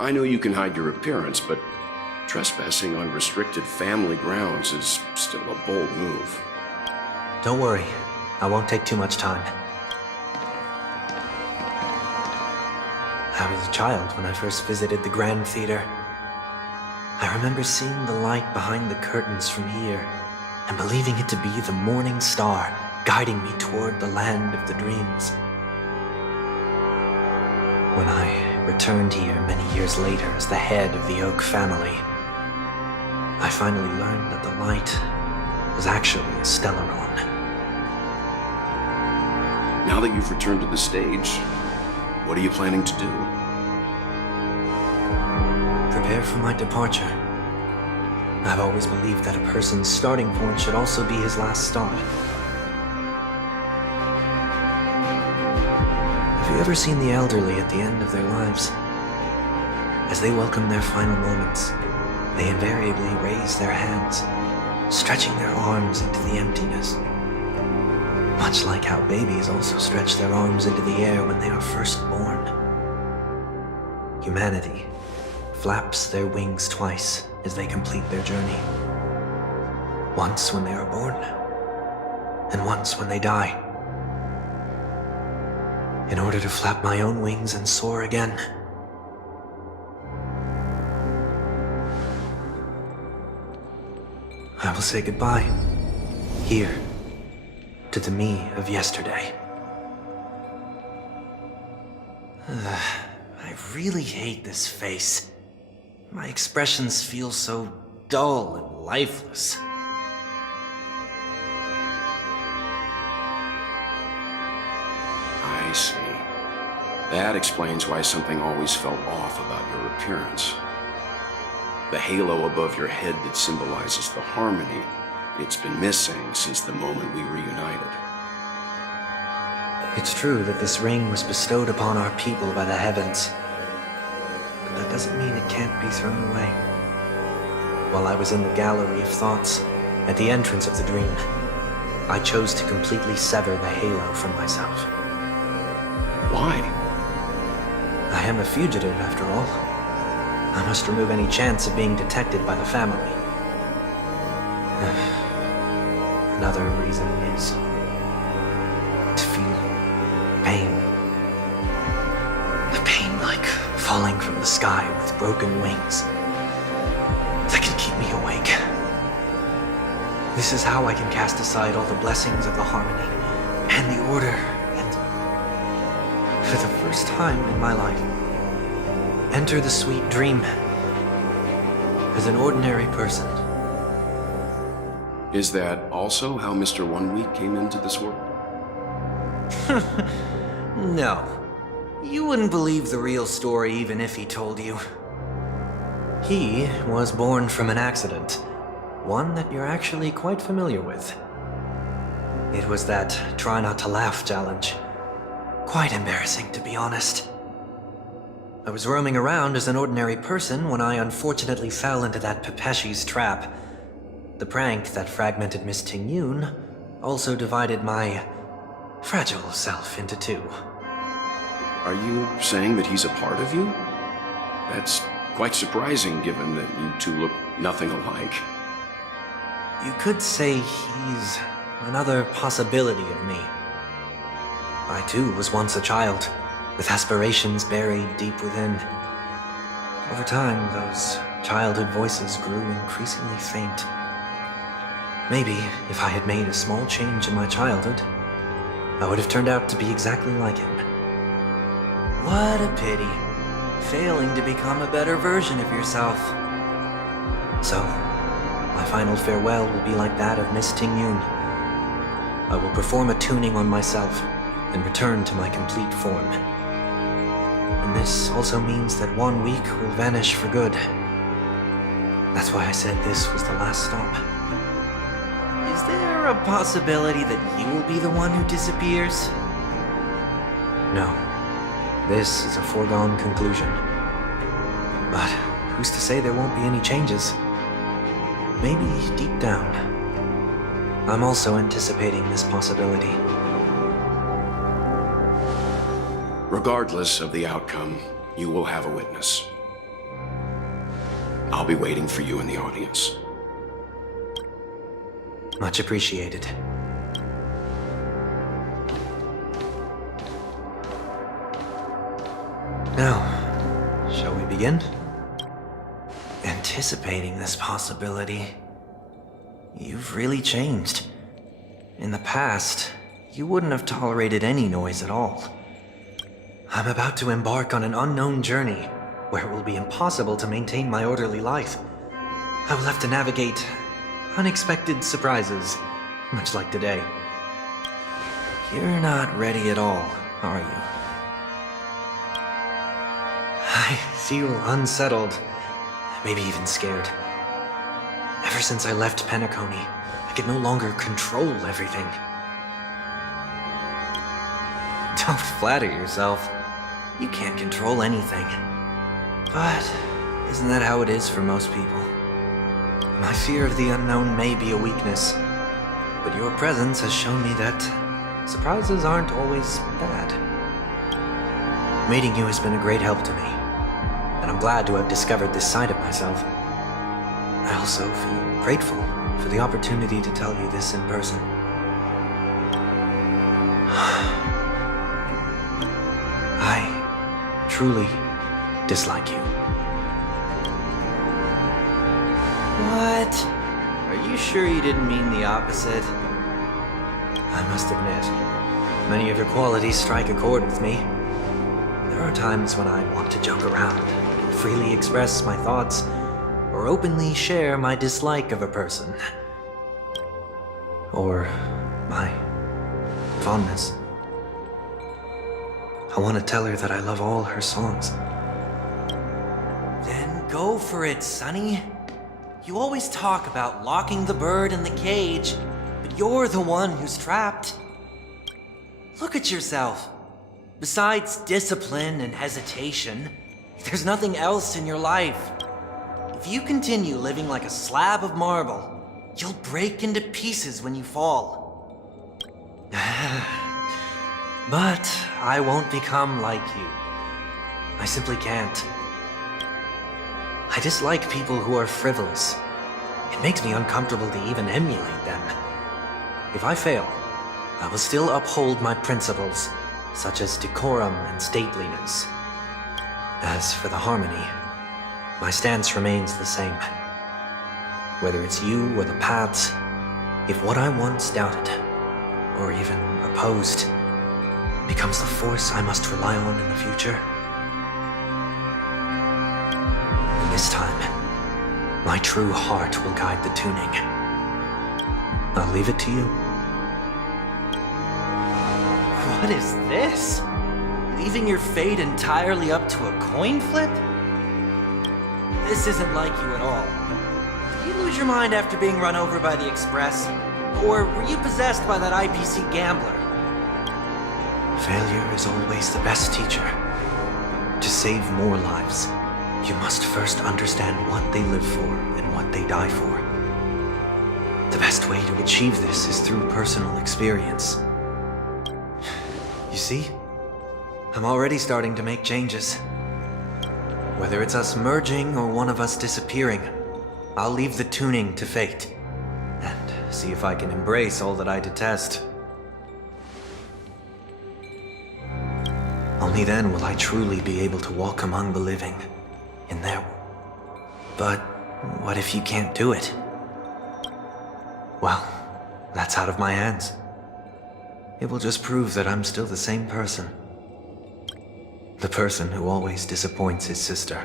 I know you can hide your appearance, but trespassing on restricted family grounds is still a bold move. Don't worry, I won't take too much time. I was a child when I first visited the Grand Theater. I remember seeing the light behind the curtains from here, and believing it to be the morning star guiding me toward the land of the dreams. When I returned here many years later as the head of the Oak family, I finally learned that the light was actually a Stellaron. Now that you've returned to the stage, what are you planning to do? Prepare for my departure. I've always believed that a person's starting point should also be his last stop. Have you ever seen the elderly at the end of their lives? As they welcome their final moments, they invariably raise their hands, stretching their arms into the emptiness. Much like how babies also stretch their arms into the air when they are first born. Humanity flaps their wings twice as they complete their journey. Once when they are born, and once when they die. In order to flap my own wings and soar again. I will say goodbye, here, to the me of yesterday. I really hate this face. My expressions feel so dull and lifeless. I see. That explains why something always felt off about your appearance. The halo above your head that symbolizes the harmony, it's been missing since the moment we reunited. It's true that this ring was bestowed upon our people by the heavens. But that doesn't mean it can't be thrown away. While I was in the gallery of thoughts, at the entrance of the dream, I chose to completely sever the halo from myself. Why? I am a fugitive, after all. I must remove any chance of being detected by the family. Another reason is to feel pain. A pain like falling from the sky with broken wings that can keep me awake. This is how I can cast aside all the blessings of the harmony and the order and, for the first time in my life, enter the sweet dream as an ordinary person. Is that also how Mr. WONWEEK came into this world? No. You wouldn't believe the real story even if he told you. He was born from an accident, one that you're actually quite familiar with. It was that try not to laugh challenge. Quite embarrassing, to be honest. I was roaming around as an ordinary person when I unfortunately fell into that Pepeshi's trap. The prank that fragmented Miss Ting-Yun also divided my fragile self into two. Are you saying that he's a part of you? That's quite surprising given that you two look nothing alike. You could say he's another possibility of me. I too was once a child, with aspirations buried deep within. Over time, those childhood voices grew increasingly faint. Maybe, if I had made a small change in my childhood, I would have turned out to be exactly like him. What a pity, failing to become a better version of yourself. So, my final farewell will be like that of Miss Ting-Yun. I will perform a tuning on myself and return to my complete form. And this also means that WONWEEK will vanish for good. That's why I said this was the last stop. Is there a possibility that you will be the one who disappears? No. This is a foregone conclusion. But who's to say there won't be any changes? Maybe deep down, I'm also anticipating this possibility. Regardless of the outcome, you will have a witness. I'll be waiting for you in the audience. Much appreciated. Now, shall we begin? Anticipating this possibility, you've really changed. In the past, you wouldn't have tolerated any noise at all. I'm about to embark on an unknown journey where it will be impossible to maintain my orderly life. I will have to navigate unexpected surprises, much like today. You're not ready at all, are you? I feel unsettled, maybe even scared. Ever since I left Penacony, I could no longer control everything. Don't flatter yourself. You can't control anything. But isn't that how it is for most people? My fear of the unknown may be a weakness, but your presence has shown me that surprises aren't always bad. Meeting you has been a great help to me, and I'm glad to have discovered this side of myself. I also feel grateful for the opportunity to tell you this in person. I truly dislike you. What? Are you sure you didn't mean the opposite? I must admit, many of your qualities strike a chord with me. There are times when I want to joke around, freely express my thoughts, or openly share my dislike of a person. Or my fondness. I want to tell her that I love all her songs. Then go for it, Sonny. You always talk about locking the bird in the cage, but you're the one who's trapped. Look at yourself. Besides discipline and hesitation, there's nothing else in your life. If you continue living like a slab of marble, you'll break into pieces when you fall. But I won't become like you. I simply can't. I dislike people who are frivolous. It makes me uncomfortable to even emulate them. If I fail, I will still uphold my principles, such as decorum and stateliness. As for the harmony, my stance remains the same. Whether it's you or the paths, if what I once doubted, or even opposed, becomes the force I must rely on in the future, and this time, my true heart will guide the tuning. I'll leave it to you. What is this? Leaving your fate entirely up to a coin flip? This isn't like you at all. Did you lose your mind after being run over by the Express? Or were you possessed by that IPC gambler? Failure is always the best teacher. To save more lives, you must first understand what they live for and what they die for. The best way to achieve this is through personal experience. You see? I'm already starting to make changes. Whether it's us merging or one of us disappearing, I'll leave the tuning to fate, and see if I can embrace all that I detest. Only then will I truly be able to walk among the living, in their... But what if you can't do it? Well, that's out of my hands. It will just prove that I'm still the same person. The person who always disappoints his sister.